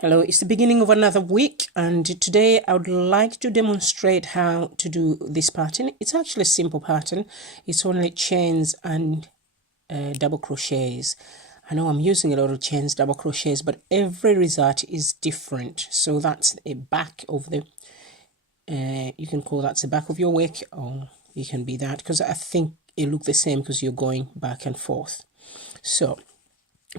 Hello, it's the beginning of another week, and today I would like to demonstrate how to do this pattern. It's actually a simple pattern. It's only chains and double crochets. I know I'm using a lot of chains, double crochets, but every result is different. So that's a back of the, you can call that the back of your work, or you can be that, because I think it looks the same because you're going back and forth. So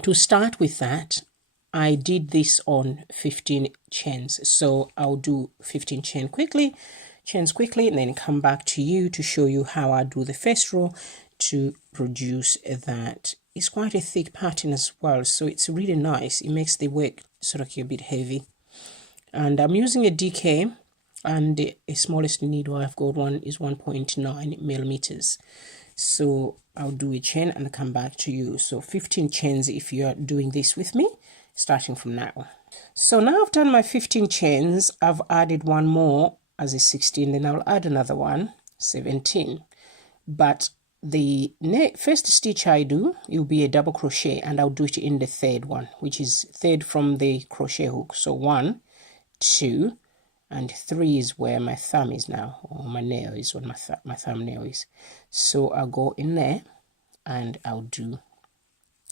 to start with that, I did this on 15 chains, so I'll do 15 chains quickly, and then come back to you to show you how I do the first row to produce that. It's quite a thick pattern as well, so it's really nice. It makes the work sort of a bit heavy. And I'm using a DK, and the smallest needle I've got one is 1.9 millimeters. So I'll do a chain and come back to you. So 15 chains if you're doing this with me, starting from now. So now I've done my 15 chains, I've added one more as a 16, then I'll add another one, 17. But the first stitch I do, it will be a double crochet, and I'll do it in the third one, which is third from the crochet hook. So 1, 2, and 3 is where my thumb is now, or my nail is what my thumbnail is. So I'll go in there and I'll do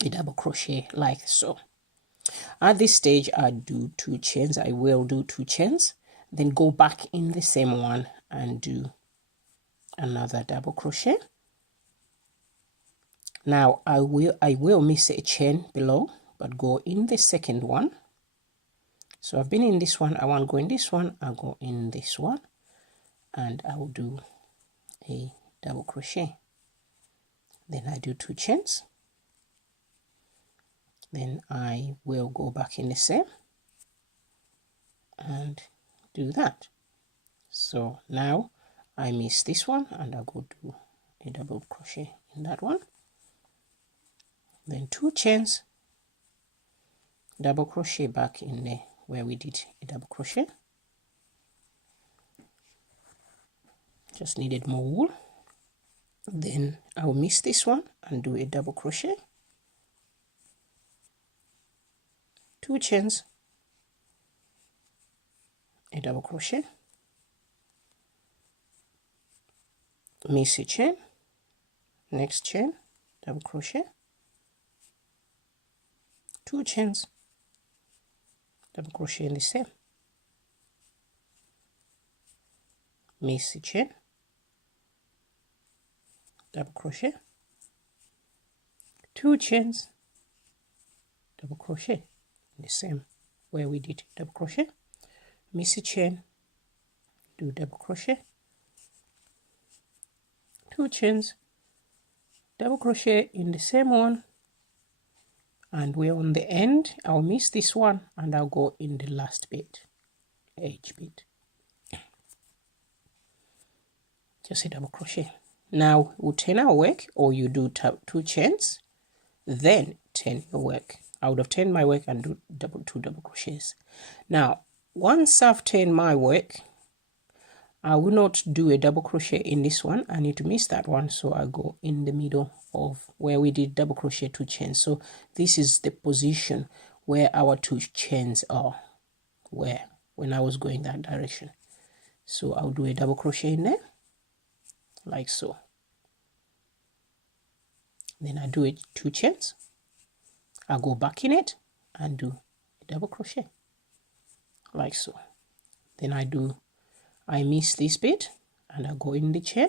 a double crochet like so. At this stage, I do 2 chains. I will do 2 chains, then go back in the same one and do another double crochet. Now I will miss a chain below, but go in the second one. So I've been in this one, I want to go in this one, I'll go in this one, and I will do a double crochet. Then I do 2 chains. Then I will go back in the same and do that. So now I miss this one, and I'll go do a double crochet in that one. Then 2 chains, double crochet back in there where we did a double crochet. Just needed more wool. Then I'll miss this one and do a double crochet, 2 chains, a double crochet, miss a chain, next chain, double crochet, 2 chains, double crochet in the same, miss a chain, double crochet, 2 chains, double crochet in the same where we did double crochet, miss a chain, do double crochet, 2 chains, double crochet in the same one, and we're on the end. I'll miss this one and I'll go in the last bit, edge bit, just a double crochet. Now we'll turn our work, or you do 2 chains, then turn your work. I would have turned my work and do 2 double crochets. Now once I've turned my work, I will not do a double crochet in this one. I need to miss that one, so I go in the middle of where we did double crochet 2 chains. So this is the position where our 2 chains are, when I was going that direction. So I'll do a double crochet in there like so. Then I do it 2 chains. I'll go back in it and do a double crochet like so. Then I miss this bit and I go in the chain.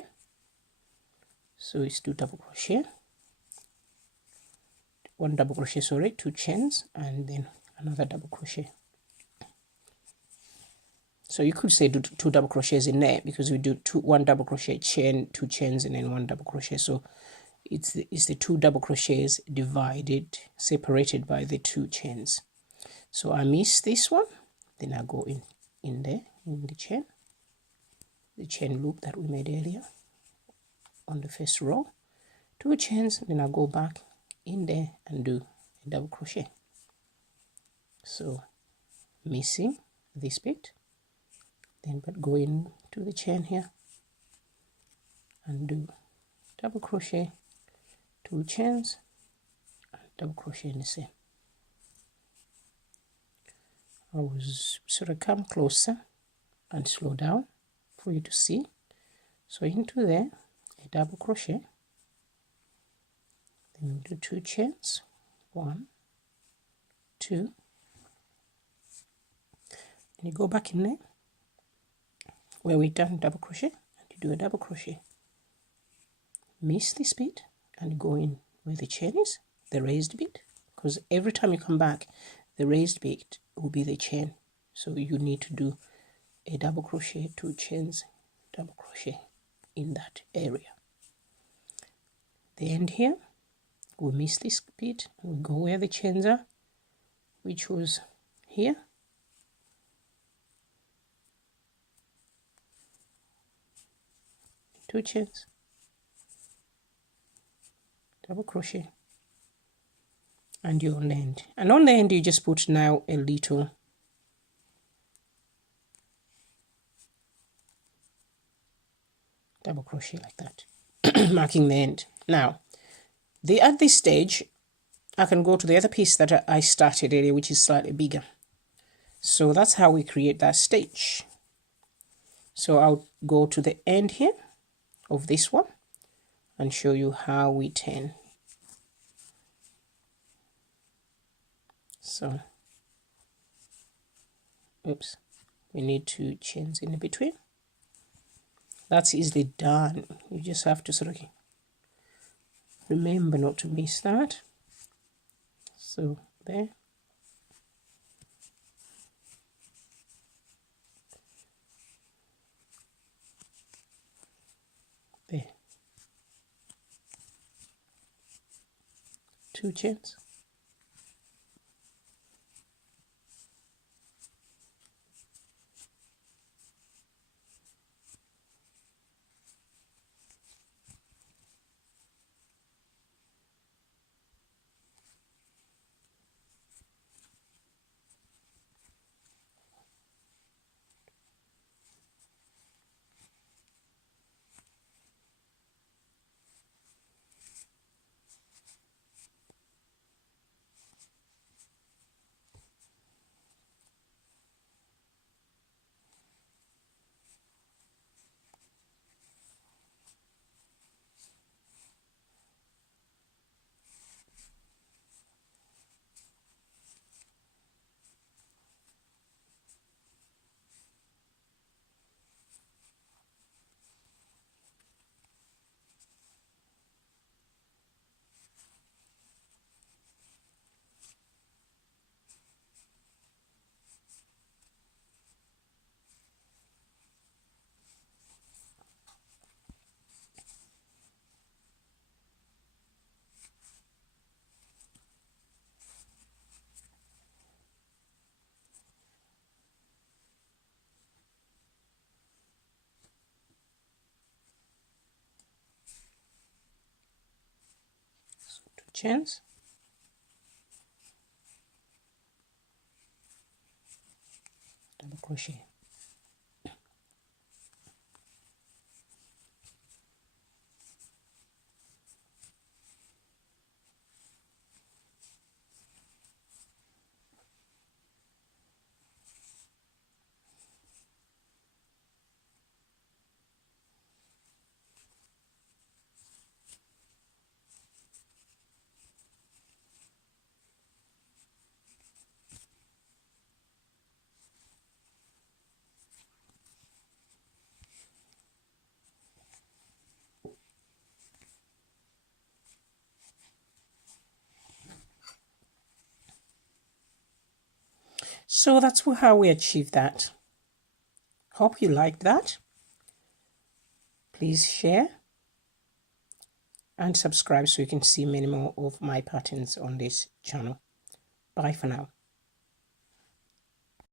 So it's 2 double crochet, 1 double crochet, sorry, 2 chains, and then another double crochet. So you could say do 2 double crochets in there, because we do 1 double crochet, chain, 2 chains, and then 1 double crochet. So it's the 2 double crochets separated by the 2 chains. So I miss this one, then I go in there in the chain loop that we made earlier on the first row, 2 chains, then I go back in there and do a double crochet. So missing this bit, then but go in to the chain here and do double crochet, 2 chains, and double crochet in the same. I will sort of come closer and slow down for you to see. So into there, a double crochet, then we do 2 chains, 1, 2, and you go back in there where we done double crochet, and you do a double crochet, miss this bit and go in where the chain is, the raised bit, because every time you come back the raised bit will be the chain, so you need to do a double crochet, 2 chains, double crochet in that area. The end here, we miss this bit, we go where the chains are, which was here, two chains, double crochet, and you're on the end. And on the end you just put now a little double crochet like that, marking the end. Now, at this stage, I can go to the other piece that I started earlier, which is slightly bigger. So that's how we create that stage. So I'll go to the end here of this one and show you how we turn. So, oops, we need 2 chains in between. That's easily done. You just have to sort of remember not to miss that. So there. There. 2 chains. Chains, double crochet. So that's how we achieve that. Hope you liked that. Please share and subscribe so you can see many more of my patterns on this channel. Bye for now.